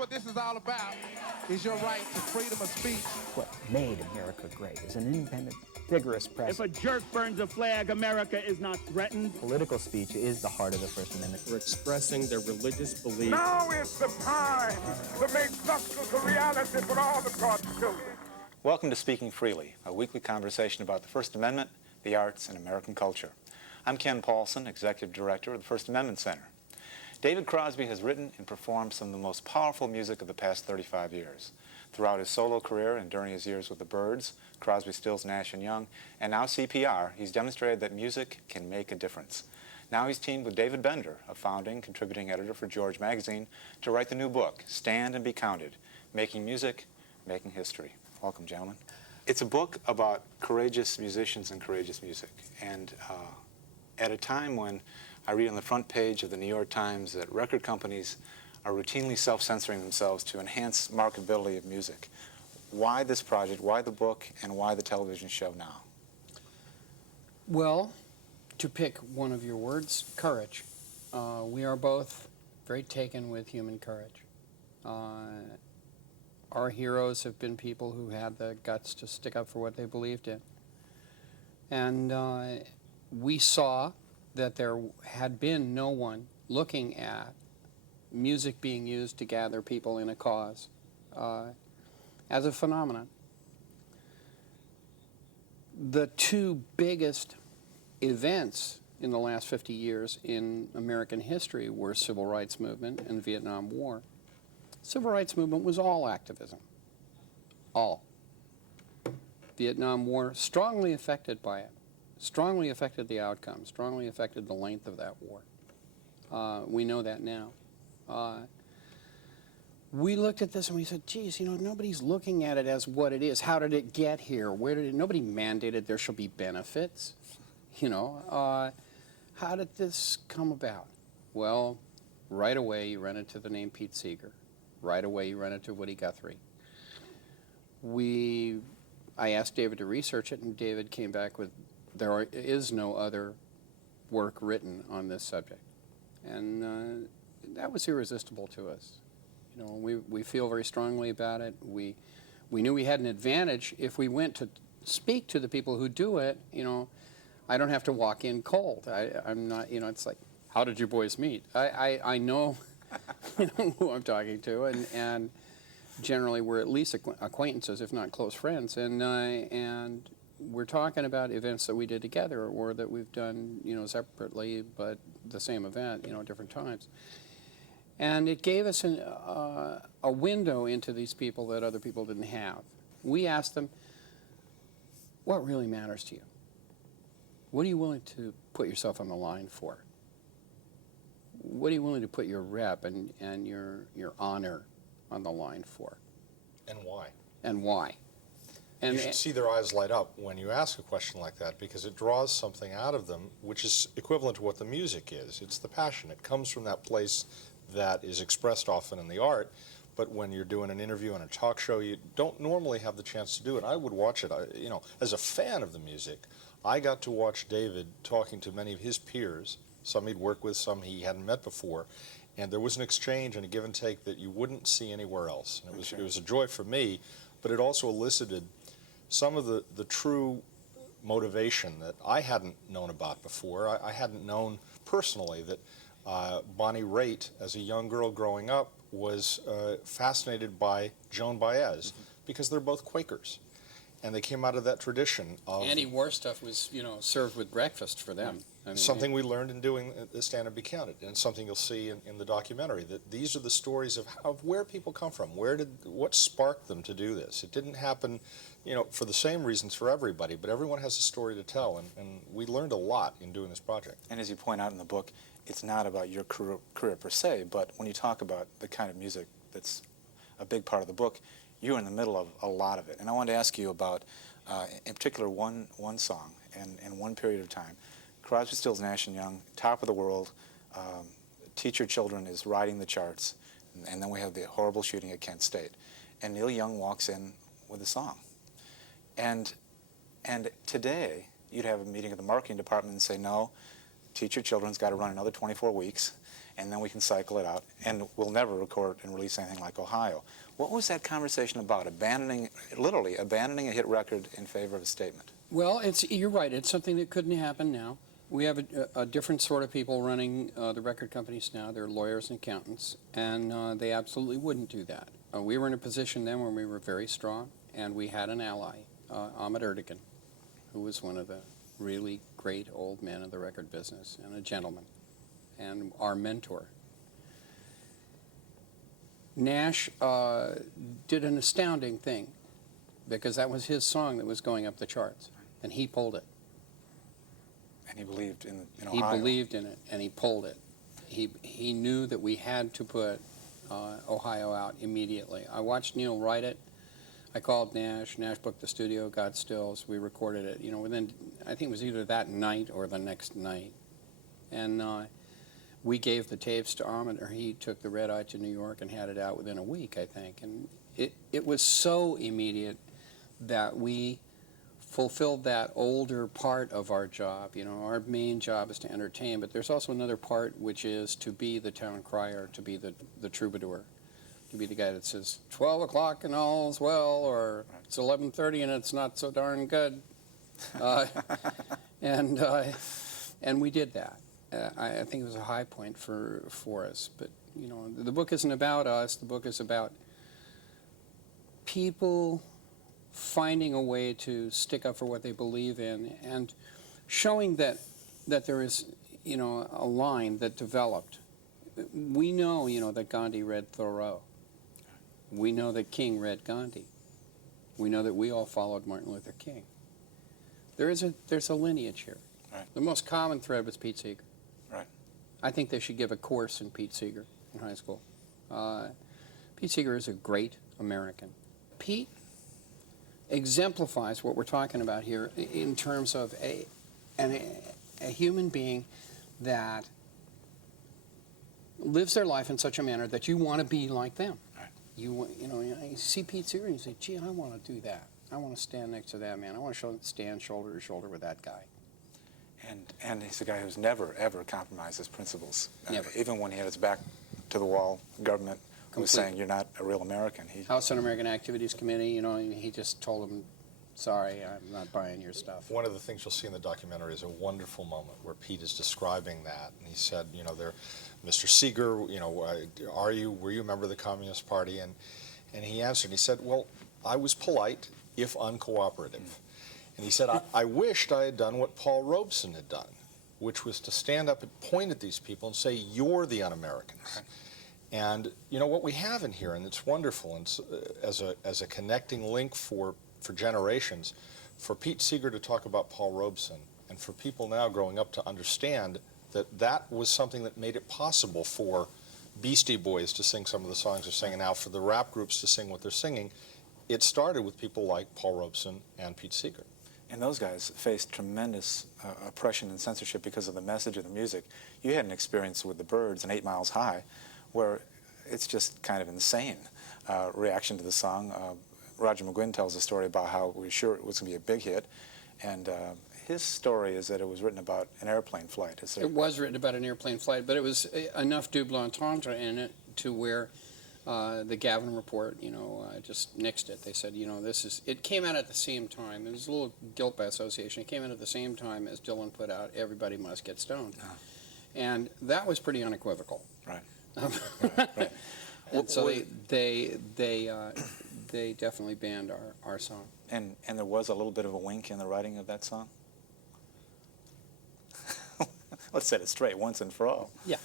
what this is all about, is your right to freedom of speech. What made America great is an independent, vigorous press. If a jerk burns a flag, America is not threatened. Political speech is the heart of the First Amendment. For expressing their religious beliefs. Now is the time to make justice a reality for all of God's children. Welcome to Speaking Freely, a weekly conversation about the First Amendment, the arts, and American culture. I'm Ken Paulson, Executive Director of the First Amendment Center. David Crosby has written and performed some of the most powerful music of the past 35 years. Throughout his solo career and during his years with the Byrds, Crosby, Stills, Nash & Young, and now CPR, he's demonstrated that music can make a difference. Now he's teamed with David Bender, a founding contributing editor for George Magazine, to write the new book, Stand and Be Counted, Making Music, Making History. Welcome, gentlemen. It's a book about courageous musicians and courageous music. And at a time when I read on the front page of the New York Times that record companies are routinely self-censoring themselves to enhance marketability of music. Why this project, why the book, and why the television show now? Well, to pick one of your words, courage. We are both very taken with human courage. Our heroes have been people who had the guts to stick up for what they believed in. And we saw that there had been no one looking at music being used to gather people in a cause as a phenomenon. The two biggest events in the last 50 years in American history were civil rights movement and the Vietnam War. Civil rights movement was all activism. All. Vietnam War strongly affected by it. Strongly affected the outcome, strongly affected the length of that war. We know that now. We looked at this and we said, geez, you know, nobody's looking at it as what it is. How did it get here? Where did it, nobody mandated there shall be benefits. You know, how did this come about? Well, right away you run into the name Pete Seeger. Right away you run into Woody Guthrie. I asked David to research it, and David came back with, there is no other work written on this subject. And that was irresistible to us. You know, we feel very strongly about it. We knew we had an advantage if we went to speak to the people who do it. You know, I don't have to walk in cold. I'm not, you know, it's like, how did you boys meet? I know, you know who I'm talking to, and generally we're at least acquaintances, if not close friends. And we're talking about events that we did together or that we've done, you know, separately, but the same event, you know, at different times. And it gave us a window into these people that other people didn't have. We asked them, what really matters to you? What are you willing to put yourself on the line for? What are you willing to put your rep and your honor on the line for? And why? And why? And you should see their eyes light up when you ask a question like that, because it draws something out of them which is equivalent to what the music is. It's the passion. It comes from that place that is expressed often in the art, but when you're doing an interview and a talk show, you don't normally have the chance to do it. I would watch it. You know, as a fan of the music, I got to watch David talking to many of his peers, some he'd worked with, some he hadn't met before, and there was an exchange and a give and take that you wouldn't see anywhere else. And it was a joy for me, but it also elicited some of the true motivation that I hadn't known about before. I hadn't known personally that Bonnie Raitt, as a young girl growing up, was fascinated by Joan Baez because they're both Quakers. And they came out of that tradition of... Anti-war stuff was, you know, served with breakfast for them. I mean, something we learned in doing the Stand and Be Counted, and something you'll see in the documentary, that these are the stories of where people come from. What sparked them to do this? It didn't happen, you know, for the same reasons for everybody, but everyone has a story to tell, and we learned a lot in doing this project. And as you point out in the book, it's not about your career per se, but when you talk about the kind of music that's a big part of the book, you're in the middle of a lot of it. And I wanted to ask you about, in particular, one song and one period of time. Crosby, Stills, Nash & Young, top of the world, Teach Your Children is riding the charts, and then we have the horrible shooting at Kent State. And Neil Young walks in with a song. And today, you'd have a meeting of the marketing department and say, no, teach your children's got to run another 24 weeks, and then we can cycle it out, and we'll never record and release anything like Ohio. What was that conversation about, literally abandoning a hit record in favor of a statement? Well, you're right. It's something that couldn't happen now. We have a different sort of people running the record companies now. They're lawyers and accountants, and they absolutely wouldn't do that. We were in a position then when we were very strong, and we had an ally, Ahmet Ertegun, who was one of the really great old men of the record business and a gentleman and our mentor. Nash did an astounding thing because that was his song that was going up the charts, and he pulled it. And he believed in Ohio. He believed in it, and he pulled it. He knew that we had to put Ohio out immediately. I watched Neil write it. I called Nash. Nash booked the studio, got stills. We recorded it. Within, I think it was either that night or the next night. And we gave the tapes to Ahmet, or he took the red eye to New York and had it out within a week, I think. And it was so immediate that we fulfilled that older part of our job. Our main job is to entertain, but there's also another part, which is to be the town crier, to be the troubadour, to be the guy that says 12 o'clock and all's well, or it's 11:30 and it's not so darn good. And we did that. I think it was a high point for us. But the book isn't about us. The book is about people finding a way to stick up for what they believe in, and showing that there is a line that developed. We know that Gandhi read Thoreau. We know that King read Gandhi. We know that we all followed Martin Luther King. There's a lineage here. Right. The most common thread was Pete Seeger. Right. I think they should give a course in Pete Seeger in high school. Pete Seeger is a great American. Pete exemplifies what we're talking about here in terms of a human being that lives their life in such a manner that you want to be like them. Right. You see Pete Seeger and you say, gee, I want to do that. I want to stand next to that man. I want to stand shoulder to shoulder with that guy. And he's a guy who's never, ever compromised his principles. Never. Even when he had his back to the wall, the government was saying, you're not a real American. House Un-American Activities Committee, he just told them, sorry, I'm not buying your stuff. One of the things you'll see in the documentary is a wonderful moment where Pete is describing that, and he said, Mr. Seeger, were you a member of the Communist Party? And he answered, he said, well, I was polite, if uncooperative. And he said, I wished I had done what Paul Robeson had done, which was to stand up and point at these people and say, you're the un-Americans. And what we have in here, and it's wonderful, and as a connecting link for generations, for Pete Seeger to talk about Paul Robeson, and for people now growing up to understand that was something that made it possible for Beastie Boys to sing some of the songs they're singing now, for the rap groups to sing what they're singing. It started with people like Paul Robeson and Pete Seeger. And those guys faced tremendous oppression and censorship because of the message of the music. You had an experience with the Byrds and 8 Miles High where it's just kind of insane reaction to the song. Roger McGuinn tells a story about how we were sure it was going to be a big hit, and his story is that it was written about an airplane flight. It was written about an airplane flight, but it was enough double entendre in it to where the Gavin report, just nixed it. They said, it came out at the same time. It was a little guilt by association. It came out at the same time as Dylan put out Everybody Must Get Stoned. And that was pretty unequivocal. Right. Right. And so they definitely banned our song. And there was a little bit of a wink in the writing of that song? Let's set it straight once and for all. Yeah.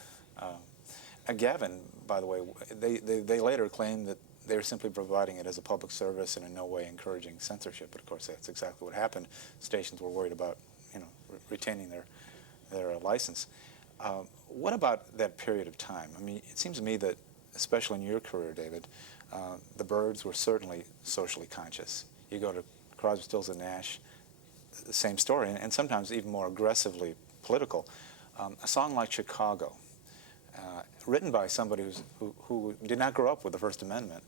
Gavin, by the way, they later claimed that they were simply providing it as a public service and in no way encouraging censorship. But of course, that's exactly what happened. Stations were worried about, retaining their license. What about that period of time? I mean, it seems to me that, especially in your career, David, the Byrds were certainly socially conscious. You go to Crosby, Stills, and Nash, the same story, and sometimes even more aggressively political. A song like Chicago, written by somebody who did not grow up with the First Amendment.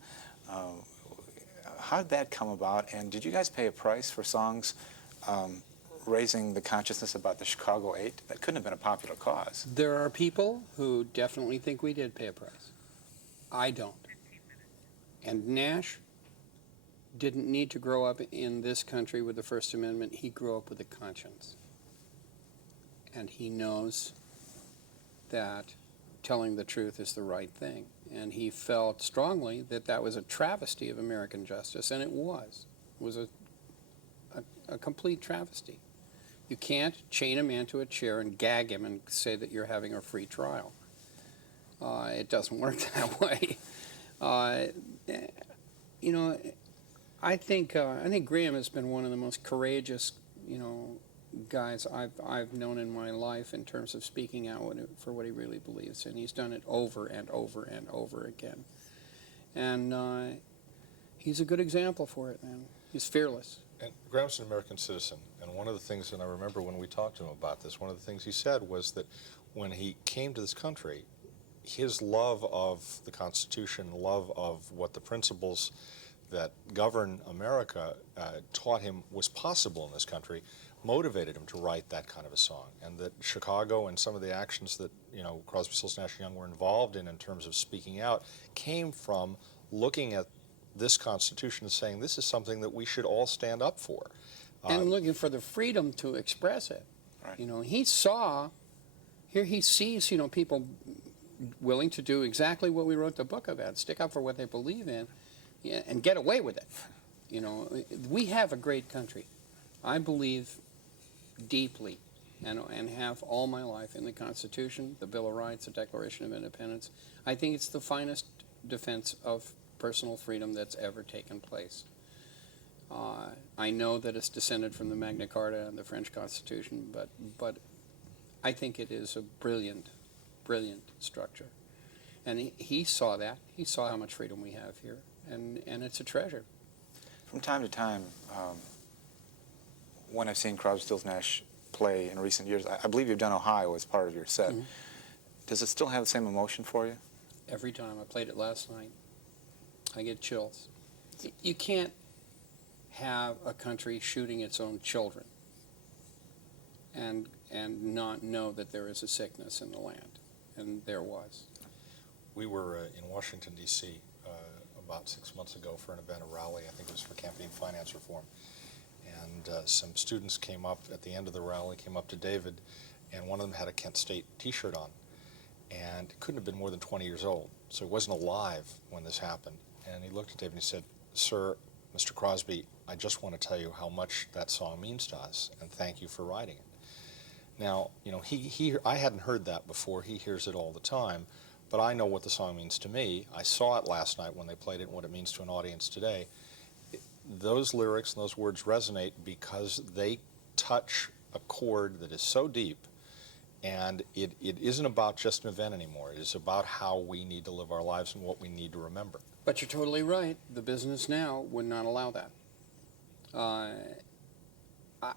How did that come about, and did you guys pay a price for songs raising the consciousness about the Chicago 8? That couldn't have been a popular cause. There are people who definitely think we did pay a price. I don't. And Nash didn't need to grow up in this country with the First Amendment. He grew up with a conscience. And he knows that telling the truth is the right thing. And he felt strongly that that was a travesty of American justice, and it was. It was a complete travesty. You can't chain a man to a chair and gag him and say that you're having a free trial. It doesn't work that way. You know, I think Graham has been one of the most courageous, you know, guys I've known in my life in terms of speaking out for what he really believes, and he's done it over and over and over again. And he's a good example for it, man. He's fearless. And Graham's an American citizen, and one of the things, and I remember when we talked to him about this, one of the things he said was that when he came to this country, his love of the Constitution, love of what the principles that govern America taught him was possible in this country, motivated him to write that kind of a song. And that Chicago and some of the actions that, you know, Crosby, Stills, Nash & Young were involved in terms of speaking out came from looking at this Constitution and saying this is something that we should all stand up for. And looking for the freedom to express it. Right. You know, he sees, you know, people willing to do exactly what we wrote the book about, stick up for what they believe in, yeah, and get away with it. You know, we have a great country. I believe deeply, and have all my life, in the Constitution, the Bill of Rights, the Declaration of Independence. I think it's the finest defense of personal freedom that's ever taken place. I know that it's descended from the Magna Carta and the French Constitution, but I think it is a brilliant, brilliant structure. And he saw that. He saw how much freedom we have here, and it's a treasure. From time to time, when I've seen Crosby, Stills, Nash play in recent years, I believe you've done Ohio as part of your set. Mm-hmm. Does it still have the same emotion for you? Every time. I played it last night. I get chills. You can't have a country shooting its own children and not know that there is a sickness in the land, and there was. We were in Washington, D.C. About 6 months ago for an event, a rally, I think it was for campaign finance reform. And some students came up at the end of the rally, came up to David, and one of them had a Kent State t-shirt on. And couldn't have been more than 20 years old, so he wasn't alive when this happened. And he looked at David and he said, "Sir, Mr. Crosby, I just want to tell you how much that song means to us, and thank you for writing it." Now, you know, I hadn't heard that before. He hears it all the time, but I know what the song means to me. I saw it last night when they played it and what it means to an audience today. Those lyrics and those words resonate because they touch a chord that is so deep, and it isn't about just an event anymore. It is about how we need to live our lives and what we need to remember. But you're totally right. The business now would not allow that.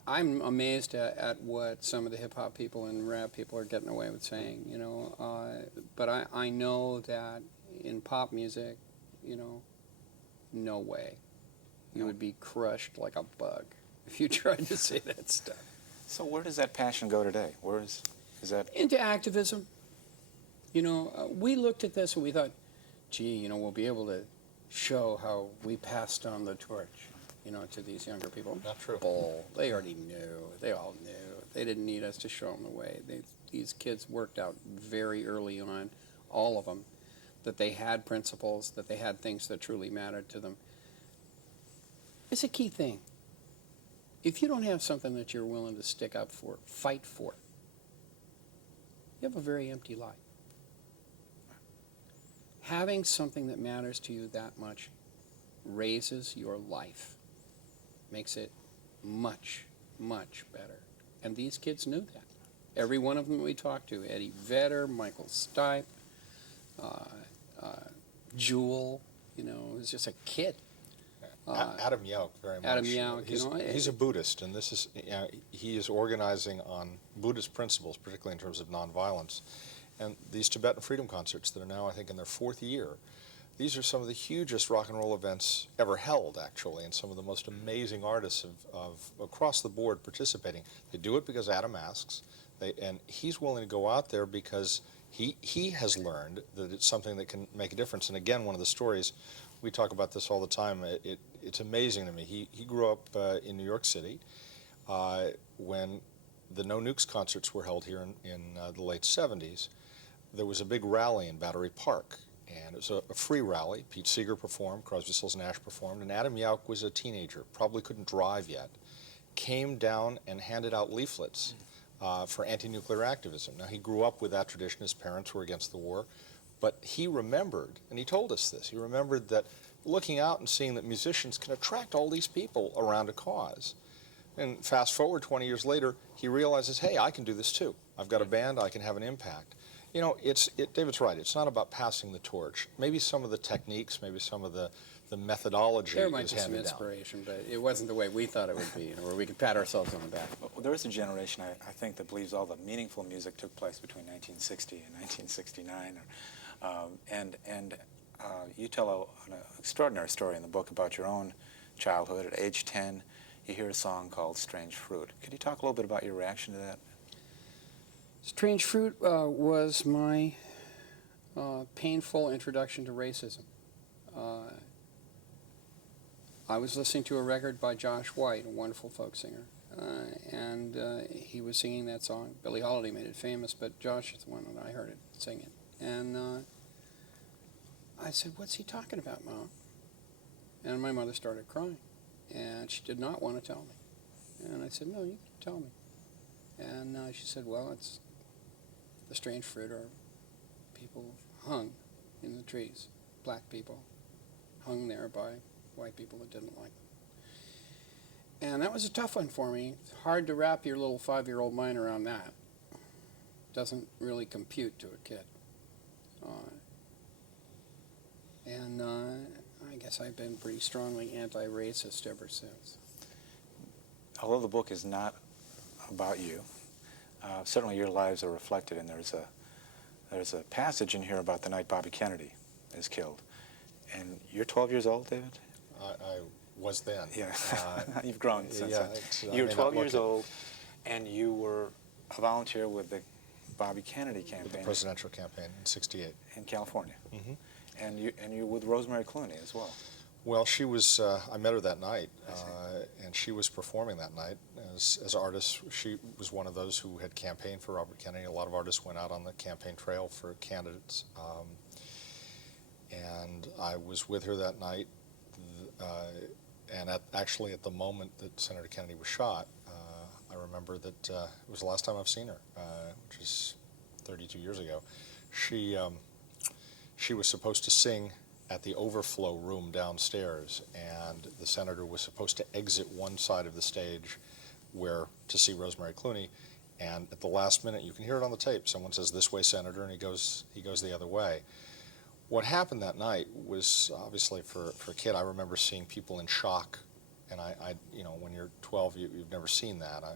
I'm amazed at what some of the hip-hop people and rap people are getting away with saying, you know. But I know that in pop music, you know, no way. You would be crushed like a bug if you tried to say that stuff. So where does that passion go today? Where is that? Into activism. You know, we looked at this and we thought, gee, you know, we'll be able to show how we passed on the torch, you know, to these younger people. Not true. Bull. They already knew. They all knew. They didn't need us to show them the way. These kids worked out very early on, all of them, that they had principles, that they had things that truly mattered to them. It's a key thing. If you don't have something that you're willing to stick up for, fight for, you have a very empty life. Having something that matters to you that much raises your life, makes it much, much better. And these kids knew that. Every one of them we talked to, Eddie Vedder, Michael Stipe, Jewel, you know, was just a kid. Adam Yauch, very much. Adam Yauch, he's a Buddhist, and this is, he is organizing on Buddhist principles, particularly in terms of nonviolence. And these Tibetan freedom concerts that are now, I think, in their 4th year, these are some of the hugest rock and roll events ever held, actually, and some of the most amazing artists of across the board participating. They do it because Adam asks, and he's willing to go out there because he has learned that it's something that can make a difference. And again, one of the stories, we talk about this all the time, it's amazing to me. He grew up in New York City when the No Nukes concerts were held here in the late 70s. There was a big rally in Battery Park, and it was a free rally. Pete Seeger performed, Crosby, Stills, Nash performed, and Adam Yauch was a teenager, probably couldn't drive yet, came down and handed out leaflets for anti-nuclear activism. Now, he grew up with that tradition. His parents were against the war, but he remembered, and he told us this, he remembered that looking out and seeing that musicians can attract all these people around a cause. And fast forward 20 years later, he realizes, hey, I can do this too. I've got a band, I can have an impact. You know, David's right, it's not about passing the torch. Maybe some of the techniques, maybe some of the methodology There might is be some handed down. inspiration, but it wasn't the way we thought it would be, you know, where we could pat ourselves on the back. Well, there is a generation, I think, that believes all the meaningful music took place between 1960 and 1969. You tell an extraordinary story in the book about your own childhood. At age 10, you hear a song called Strange Fruit. Could you talk a little bit about your reaction to that? Strange Fruit was my painful introduction to racism. I was listening to a record by Josh White, a wonderful folk singer, and he was singing that song. Billie Holiday made it famous, but Josh is the one that I heard it sing it. And I said, "What's he talking about, Mom?" And my mother started crying, and she did not want to tell me. And I said, "No, you can tell me." And she said, "Well, it's the strange fruit are people hung in the trees, black people hung there by white people that didn't like them." And that was a tough one for me. It's hard to wrap your little 5-year-old mind around that. Doesn't really compute to a kid. I guess I've been pretty strongly anti-racist ever since. Although the book is not about you, certainly your lives are reflected, and there's a passage in here about the night Bobby Kennedy is killed. And you're 12 years old, David? I was then. Yeah, you've grown since yeah, then. You were 12 years old, and you were a volunteer with the Bobby Kennedy campaign. The presidential campaign in '68. In California. Mm-hmm. And you were with Rosemary Clooney as well. Well, she was, I met her that night, and she was performing that night as artists. She was one of those who had campaigned for Robert Kennedy. A lot of artists went out on the campaign trail for candidates. And I was with her that night, and actually at the moment that Senator Kennedy was shot, I remember that it was the last time I've seen her, which is 32 years ago. She was supposed to sing at the overflow room downstairs, and the senator was supposed to exit one side of the stage to see Rosemary Clooney, and at the last minute, you can hear it on the tape, someone says, "This way, Senator," and he goes the other way. What happened that night was, obviously for a kid, I remember seeing people in shock, and I you know, when you're 12, you've never seen that. I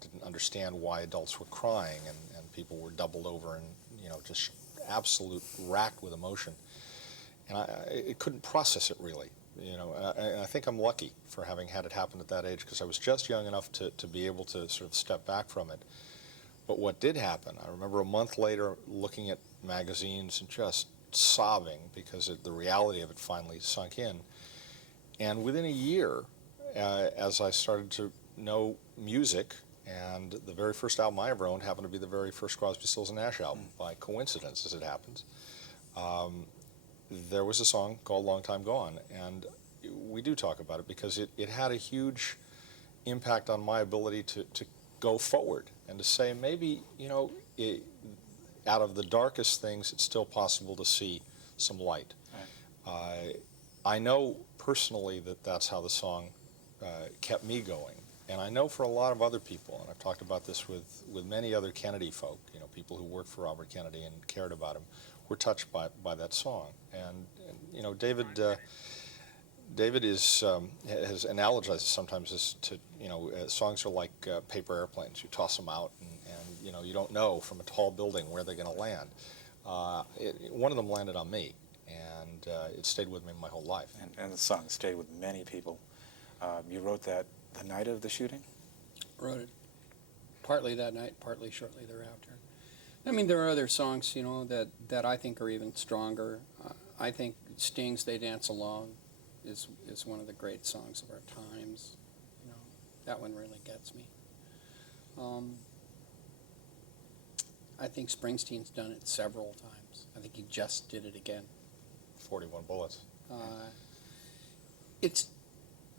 didn't understand why adults were crying, and people were doubled over and, you know, just absolute racked with emotion. And I couldn't process it, really. You know, and I think I'm lucky for having had it happen at that age, because I was just young enough to be able to sort of step back from it. But what did happen, I remember a month later looking at magazines and just sobbing because the reality of it finally sunk in. And within a year, as I started to know music, and the very first album I ever owned happened to be the very first Crosby, Stills, and Nash album, by coincidence, as it happens. There was a song called Long Time Gone, and we do talk about it because it had a huge impact on my ability to go forward and to say, maybe, you know, out of the darkest things, it's still possible to see some light. Right. I know personally that that's how the song kept me going. And I know for a lot of other people, and I've talked about this with many other Kennedy folk, you know, people who worked for Robert Kennedy and cared about him, were touched by that song. And you know, David has analogized sometimes as to, you know, songs are like paper airplanes. You toss them out, and you know, you don't know from a tall building where they're going to land. One of them landed on me, And it stayed with me my whole life. And the song stayed with many people. You wrote that the night of the shooting? Wrote it partly that night, partly shortly thereafter. I mean, there are other songs, you know, that I think are even stronger. I think Sting's "They Dance Along" is one of the great songs of our times. You know, that one really gets me. I think Springsteen's done it several times. I think he just did it again. 41 Bullets.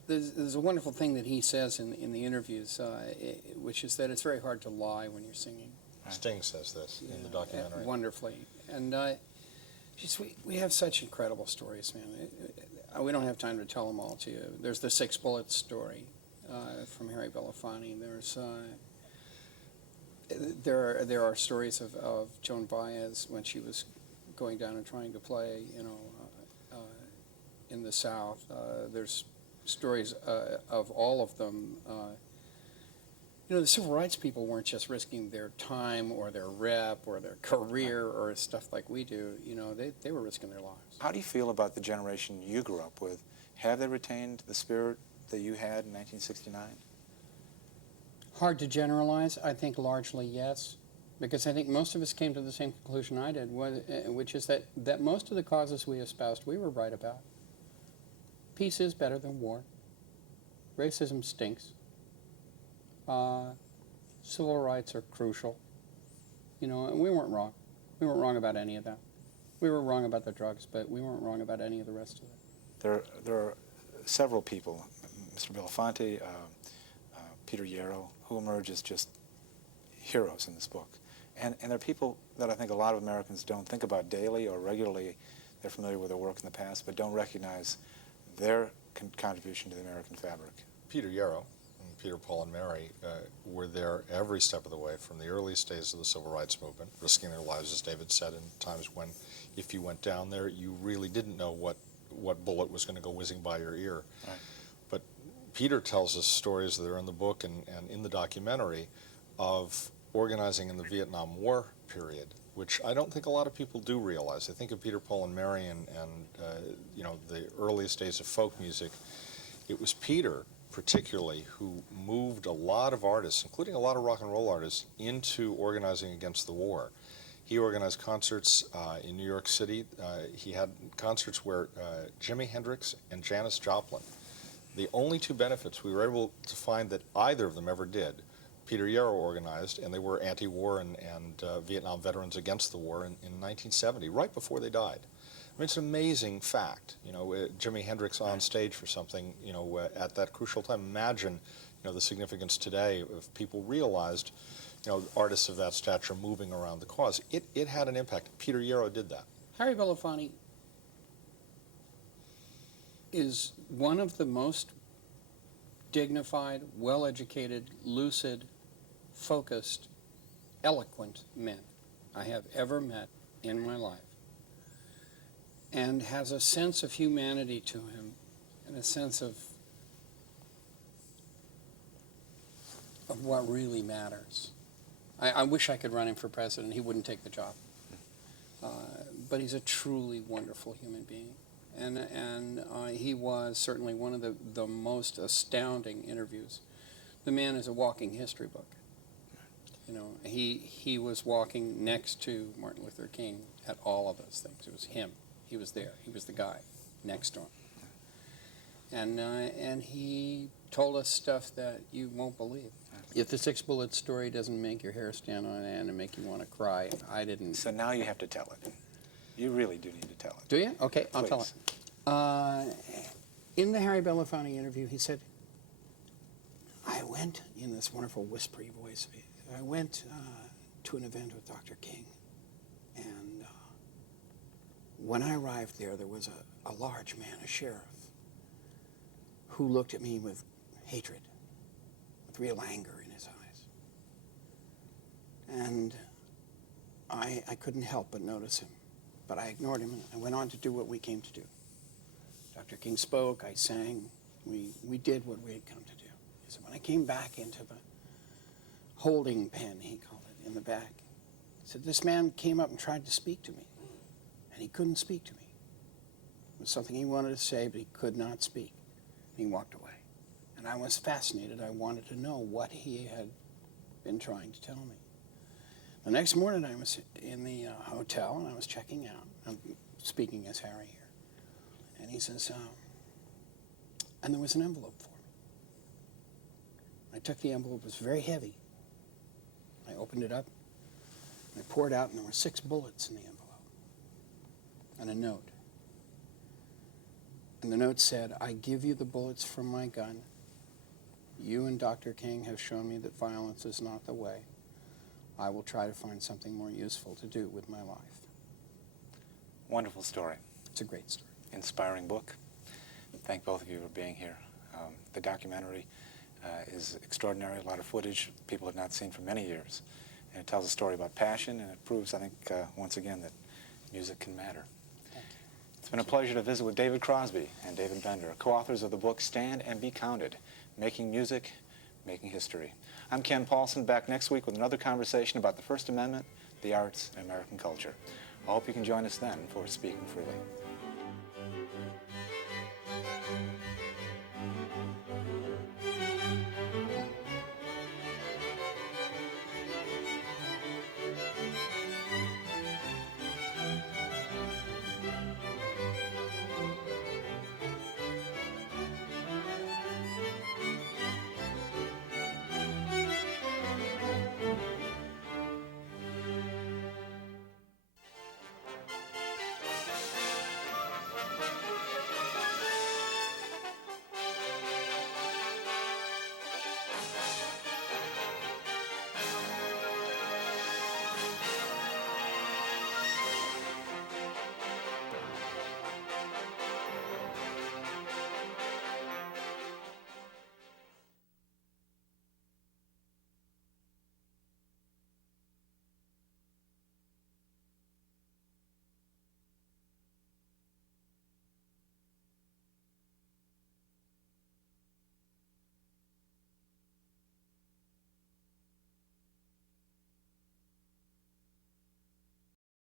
There's a wonderful thing that he says in the interviews, which is that it's very hard to lie when you're singing. Sting says this in the documentary. Wonderfully. And we have such incredible stories, man. We don't have time to tell them all to you. There's the 6 Bullets story from Harry Belafonte. There are stories of Joan Baez when she was going down and trying to play, you know, in the South. There's stories of all of them. You know, the civil rights people weren't just risking their time or their rep or their career or stuff like we do. You know, they were risking their lives. How do you feel about the generation you grew up with? Have they retained the spirit that you had in 1969? Hard to generalize. I think largely yes, because I think most of us came to the same conclusion I did, which is that most of the causes we espoused, we were right about. Peace is better than war. Racism stinks. Civil rights are crucial. You know, and we weren't wrong. We weren't wrong about any of that. We were wrong about the drugs, but we weren't wrong about any of the rest of it. There are several people, Mr. Belafonte, Peter Yarrow, who emerge as just heroes in this book. And they're people that I think a lot of Americans don't think about daily or regularly. They're familiar with their work in the past, but don't recognize their contribution to the American fabric. Peter Yarrow and Peter, Paul, and Mary were there every step of the way from the earliest days of the civil rights movement, risking their lives, as David said, in times when if you went down there, you really didn't know what bullet was going to go whizzing by your ear. Right. But Peter tells us stories that are in the book and in the documentary of organizing in the Vietnam War period, which I don't think a lot of people do realize. They think of Peter, Paul, and Mary and you know, the earliest days of folk music. It was Peter, particularly, who moved a lot of artists, including a lot of rock and roll artists, into organizing against the war. He organized concerts in New York City. He had concerts where Jimi Hendrix and Janis Joplin, the only 2 benefits we were able to find that either of them ever did, Peter Yarrow organized, and they were anti-war and Vietnam veterans against the war in 1970, right before they died. I mean, it's an amazing fact. You know, Jimi Hendrix on stage for something, you know, at that crucial time. Imagine, you know, the significance today if people realized, you know, artists of that stature moving around the cause. It had an impact. Peter Yarrow did that. Harry Belafonte is one of the most dignified, well-educated, lucid, focused, eloquent men I have ever met in my life, and has a sense of humanity to him and a sense of what really matters. I wish I could run him for president. He wouldn't take the job. But he's a truly wonderful human being. And he was certainly one of the most astounding interviews. The man is a walking history book. You know, he was walking next to Martin Luther King at all of those things. It was him. He was there. He was the guy next to him. And he told us stuff that you won't believe. If the 6 Bullets story doesn't make your hair stand on end and make you want to cry, I didn't. So now you have to tell it. You really do need to tell it. Do you? Okay, I'll tell Please. it. In the Harry Belafonte interview, he said, I went, in this wonderful whispery voice, I went to an event with Dr. King, and when I arrived there, there was a large man, a sheriff, who looked at me with hatred, with real anger in his eyes. And I couldn't help but notice him, but I ignored him, and I went on to do what we came to do. Dr. King spoke, I sang, we did what we had come to do. He said, when I came back into the holding pen, he called it, in the back, he said, this man came up and tried to speak to me, and he couldn't speak to me. It was something he wanted to say, but he could not speak. He walked away. And I was fascinated. I wanted to know what he had been trying to tell me. The next morning, I was in the hotel, and I was checking out. I'm speaking as Harry here. And he says, and there was an envelope for me. I took the envelope. It was very heavy. I opened it up. I poured out, and there were 6 bullets in the envelope. And a note. And the note said, I give you the bullets from my gun. You and Dr. King have shown me that violence is not the way. I will try to find something more useful to do with my life. Wonderful story. It's a great story. Inspiring book. Thank both of you for being here. The documentary is extraordinary, a lot of footage people have not seen for many years. And it tells a story about passion, and it proves, I think, once again, that music can matter. It's been a pleasure to visit with David Crosby and David Bender, co-authors of the book Stand and Be Counted, Making Music, Making History. I'm Ken Paulson, back next week with another conversation about the First Amendment, the arts, and American culture. I hope you can join us then for Speaking Freely.